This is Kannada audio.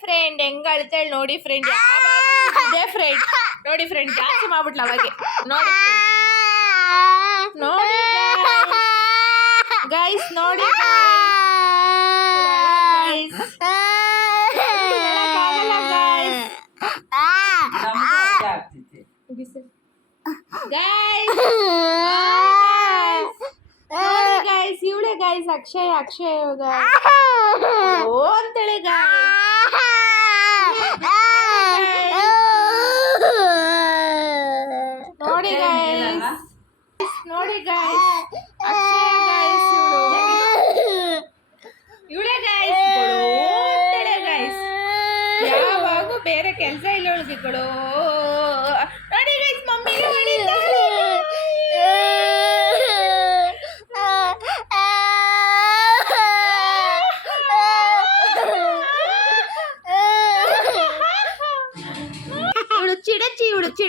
ಫ್ರೆಂಡ್ ಹೆಂಗ ಅಳ್ತಾಳೆ ನೋಡಿ ಫ್ರೆಂಡ್. ಇದೇ ಫ್ರೆಂಡ್ ನೋಡಿ ಫ್ರೆಂಡ್ ಜಾಸ್ತಿ ಮಾಡ್ಬಿಟ್ಲ ಅವಾಗೆ ನೋಡಿ ನೋಡಿ ಗೈಸ್ ನೋಡಿ ಗೈಸ್ ಇವಳೆ ಗೈಸ್ ಅಕ್ಷಯ್ ಓ ಅಂತೇಳಿ ನೋಡಿ ಗೈಸ್ ನೋಡಿ ಗೈಸ್ ಅಕ್ಷಯ್ ಗೈಸ್ ಇವಳೆ ಗೈಸ್ ಅಂತೇಳಿ ಗೈಸ್ ಯಾವಾಗೂ ಬೇರೆ ಕೆಲಸ ಇಲ್ಲ ಒಳಗಿಗಳು ನೋಡಿ ಗೈಸ್ ಮಮ್ಮಿ ಚಿಡಚಿ